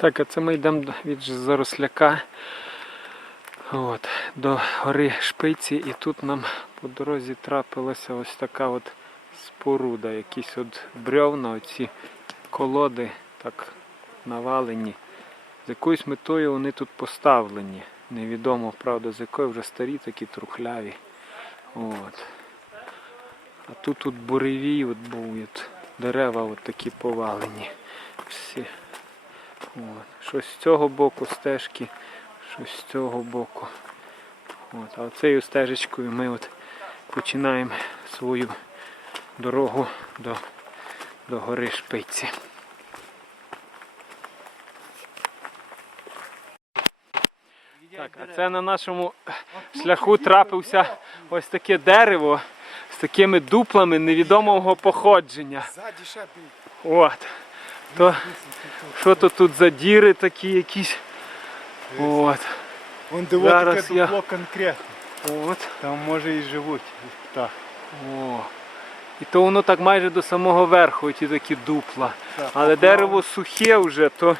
Так, а це ми йдемо від Заросляка от, до гори Шпиці і тут нам по дорозі трапилася ось така от споруда, якісь от бревна, оці колоди так навалені. З якоюсь метою вони тут поставлені. Невідомо, правда, з якої вже старі такі трухляві. От. А тут тут буревій от був, от, дерева от такі повалені. Всі. От. Щось з цього боку стежки, щось з цього боку. От. А оцею стежечкою ми от починаємо свою дорогу до, до гори Шпиці. Так, а це на нашому шляху трапився ось таке дерево з такими дуплами невідомого походження. От. То, що то тут за діри такі якісь? От. Вон диво Зараз таке я- дупло конкретно. От. Там може і живуть. Так. О. І то воно так майже до самого верху, ті такі дупла. Так, Але дерево сухе вже, то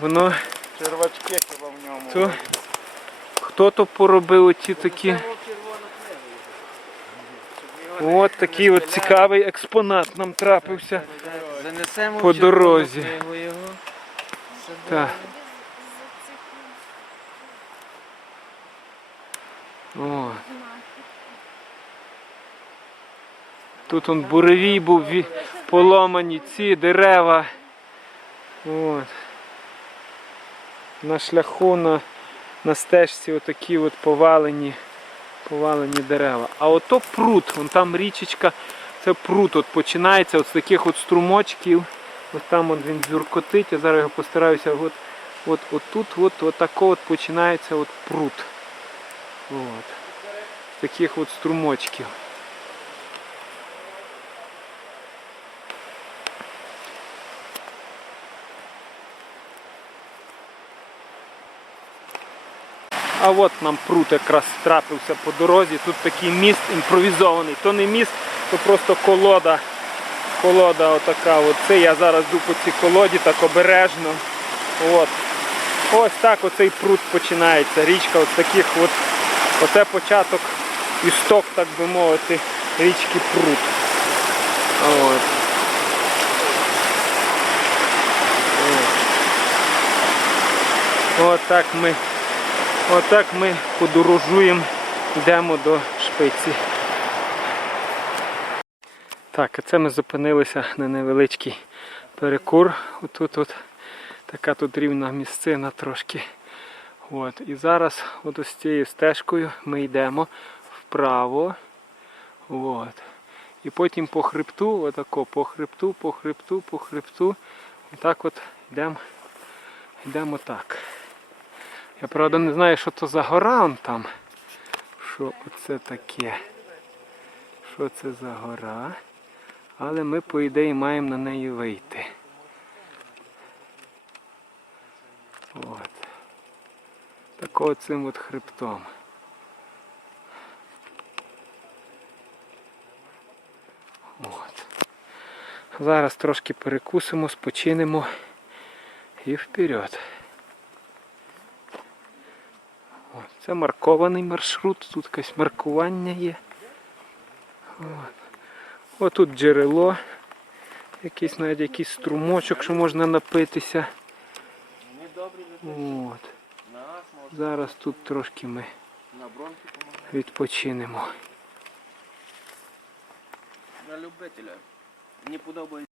воно. Червачки хіба в ньому. То, хто то поробив ті такі. От такий от цікавий експонат нам трапився. Занесемо По в дорозі. книгу його. Так. О. Тут он буревій був поломані ці дерева. От. На шляху на, на стежці отакі от повалені, повалені дерева. А ото пруд, вон там річечка, це пруд от починається от з таких от струмочків. Ось там от він дзюркотить, я зараз його постараюся. От, от, от тут от, от тако от починається от пруд. От. З таких от струмочків. А от нам прут якраз трапився по дорозі. Тут такий міст імпровізований. То не міст, то просто колода. Колода отака. От. Я зараз йду по цій колоді так обережно. От. Ось так оцей пруд починається. Річка от таких от. Оце початок істок, так би мовити, річки пруд. От. От. Отак ми Отак ми подорожуємо, йдемо до шпиці. Так, а це ми зупинилися на невеличкий перекур. Отут от така тут рівна місцина трошки. От. І зараз от ось цією стежкою ми йдемо вправо. От. І потім по хребту, отако, по хребту, по хребту, по хребту. Отак от йдемо, йдемо так. Я правда не знаю, що то за гора он там. Що це таке? Що це за гора? Але ми, по ідеї, маємо на неї вийти. От. Тако цим от хребтом. От. Зараз трошки перекусимо, спочинемо і вперед. Це маркований маршрут, тут якесь маркування є. От. Отут джерело, якийсь навіть якийсь струмочок, що можна напитися. От. на Зараз тут трошки ми на відпочинемо. Для любителя. Подобається.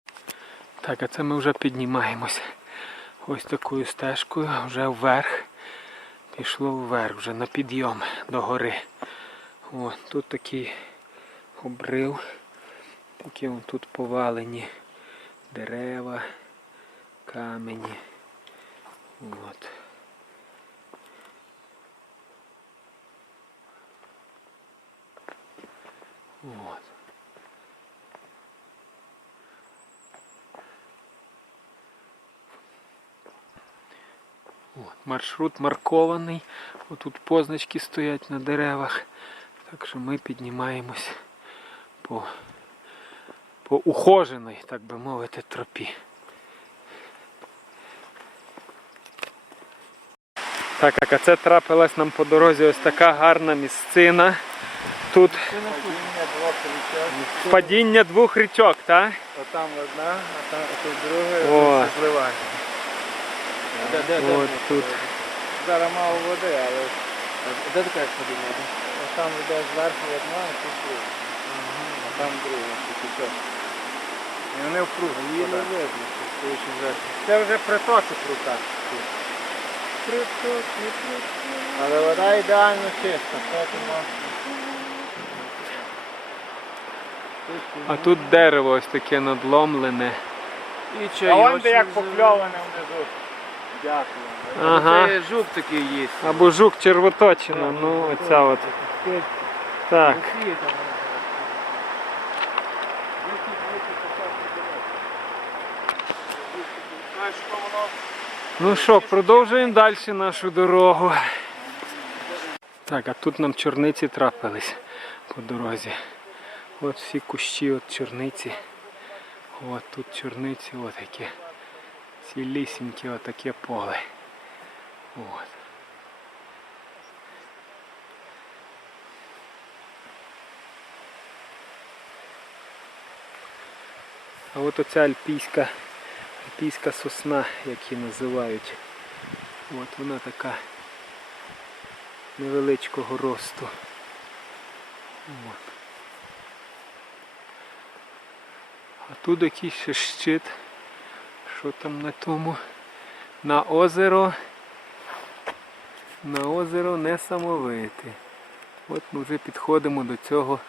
Так, а це ми вже піднімаємося. Ось такою стежкою, вже вверх. Пішло вверх, вже на підйом до гори. О, тут такий обрив. Такі вон тут повалені дерева, камені. От. От. От, маршрут маркований. Отут позначки стоять на деревах. Так що ми піднімаємось по, по ухоженої, так би мовити, тропі. Так, а це трапилась нам по дорозі ось така гарна місцина. Тут Падіння двох річок. падіння так? Отам одна, а там а тут друга, О. зливає. Де, де, де? От тут. Зараз мало води, але Де така ходила? там йде зверху одна, а тут друга. Там друга, тут. І вони в круг. Її не видно, що стоїть зверху. Це вже притоки крута. Притоки, притоки. Але вода ідеально чиста, поки А тут дерево ось таке надломлене. І А вон де як покльоване внизу. Дякую. Ага. Це жук такий є. Або жук червоточина, ну оця от. Так. Знаєш, що воно Ну що, продовжуємо далі нашу дорогу. Так, а тут нам чорниці трапились по дорозі. От всі кущі от чорниці. От тут чорниці, от які. Цілісінькі отаке поле. От. А от оця альпійська, альпійська сосна, як її називають. От вона така невеличкого росту. От. А тут якийсь ще щит. Що там на тому? На озеро. На озеро несамовите. От ми вже підходимо до цього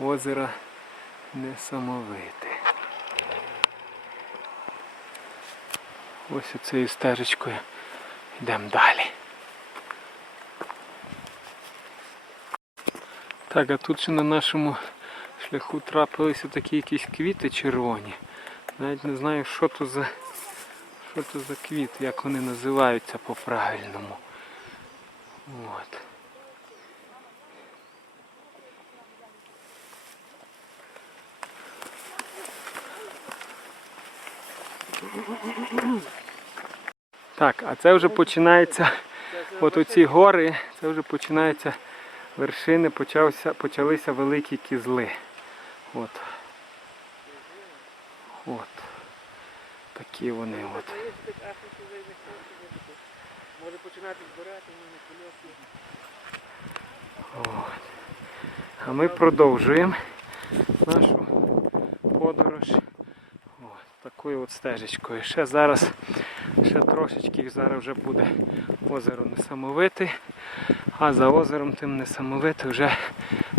озера несамовите. Ось оцею стежечкою йдемо далі. Так, а тут ще на нашому шляху трапилися такі якісь квіти червоні. Навіть не знаю, що то за, що то за квіти, як вони називаються по-правильному. От. Так, а це вже починається, от оці гори, це вже починаються вершини, почався, почалися великі кізли. От. От. Такі вони от. Може починати збирати, ну не. От. А ми продовжуємо нашу подорож такою от стежечкою. Ще зараз, ще трошечки зараз вже буде озеро несамовите, а за озером тим несамовите вже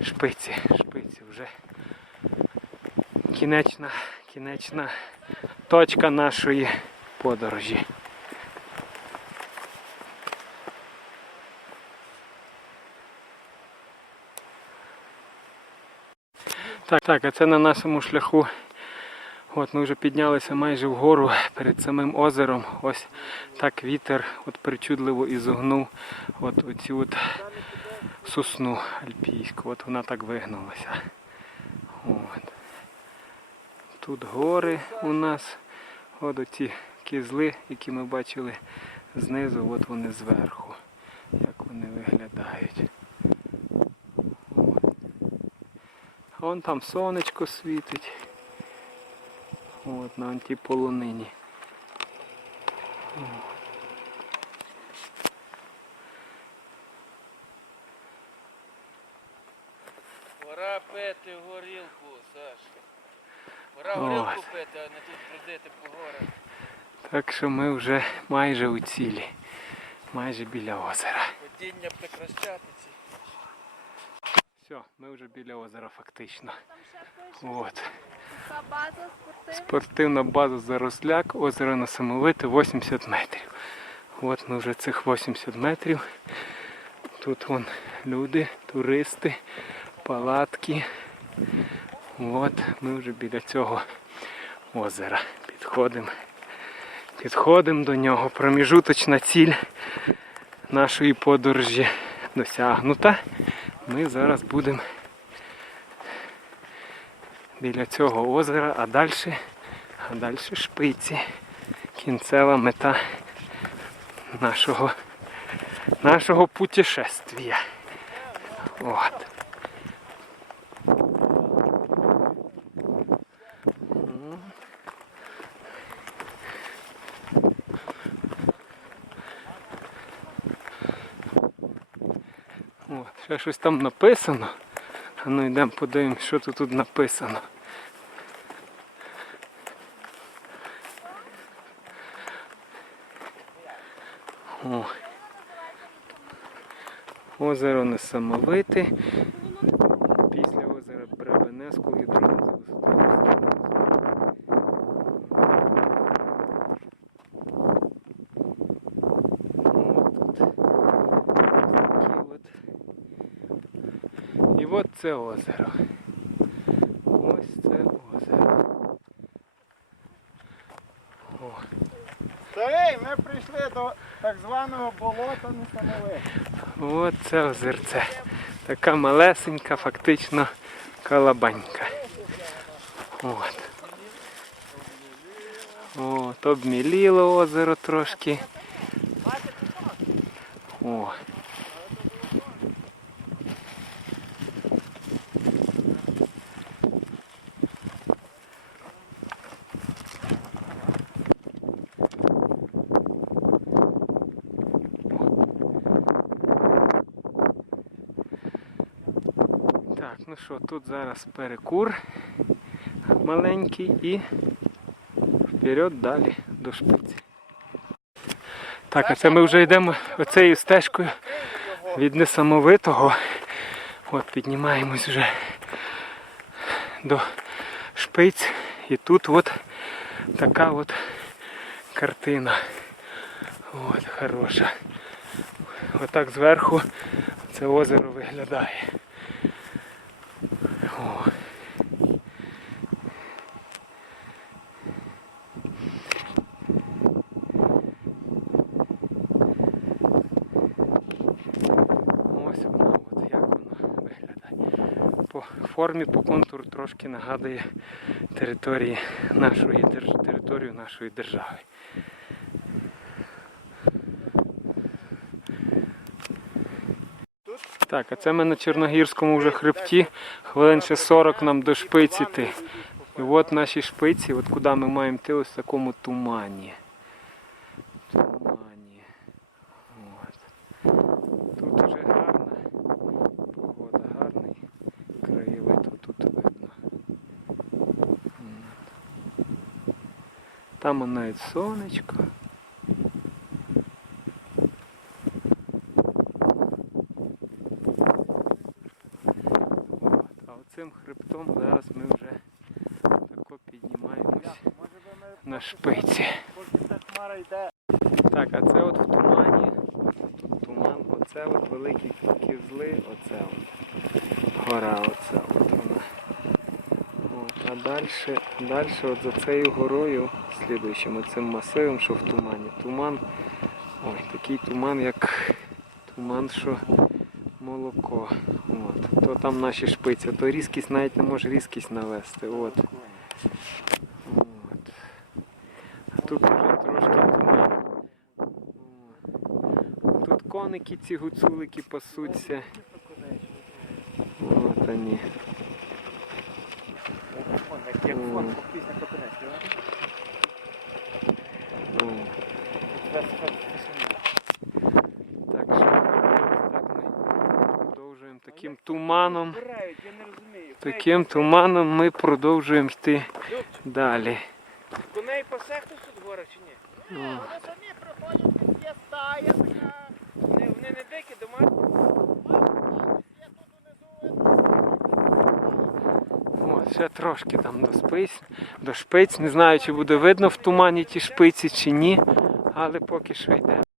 шпиці. Шпиці вже кінечна, кінечна точка нашої подорожі. Так, так, а це на нашому шляху. От ми вже піднялися майже вгору перед самим озером. Ось так вітер от причудливо ізогнув от оцю от сосну альпійську. От вона так вигнулася. От. Тут гори у нас. От оці кізли, які ми бачили знизу, от вони зверху. Як вони виглядають. От. Вон там сонечко світить. От на антиполонині. Пора пити горілку, Сашка. Пора горілку пити, а не тут бродити по горах. Так що ми вже майже у цілі. Майже біля озера. Падіння прекращатися. Все, ми вже біля озера фактично. Там ще От. Спортивна. Спортивна база Заросляк, озеро Несамовите 80 метрів. От ми вже цих 80 метрів. Тут вон люди, туристи, палатки. От ми вже біля цього озера підходимо. Підходимо до нього. Проміжуточна ціль нашої подорожі досягнута. Ми зараз будемо біля цього озера, а далі, а далі шпиці. Кінцева мета нашого нашого путешествия. От. Ще щось там написано. А ну йдемо подивимось, що тут, тут написано. О. Озеро Несамовите. Після озера Бребенеску висотою І от це озеро. Ось це озеро. О. Старий, ми прийшли до так званого болота Несамових. От це озерце. Така малесенька, фактично калабанька. От. От, обміліло озеро трошки. О. Так, ну що, тут зараз перекур маленький і вперед далі до шпиці. Так, а це ми вже йдемо оцею стежкою від несамовитого. От піднімаємось вже до шпиць. І тут от така от картина. От, хороша. Отак зверху це озеро виглядає. О. Ось вона, от як воно виглядає. По формі, по контуру трошки нагадує території нашої територію нашої держави. Так, а це ми на Чорногірському вже хребті. Хвилин ще 40 нам до шпиці йти. І от наші шпиці, от куди ми маємо йти, ось в такому тумані. Тумані. От. Тут вже гарна погода, гарний краєвид тут видно. Там навіть сонечко. От. А оцим хребтом зараз ми вже тако піднімаємось Може би ми на шпиці. Так, а це от в тумані. Туман, оце от великі кізли, оце от. Гора оце от вона. От, а далі, далі от за цією горою, слідуючим цим масивом, що в тумані. Туман, ой, такий туман, як туман, що молоко. От. То там наші шпиці, то різкість навіть не може різкість навести. От. Тут вже трошки туман. Тут коники ці гуцулики пасуться. От вони. Так що так ми продовжуємо таким туманом. Таким туманом ми продовжуємо йти далі. Коней пасе хтось тут гора чи ні? Ні, Вони самі приходять, тут є стая така. Вони, вони не дикі, домашні? О, ще трошки там до спиць, до шпиць. Не знаю, чи буде видно в тумані ті шпиці чи ні, але поки що йдемо.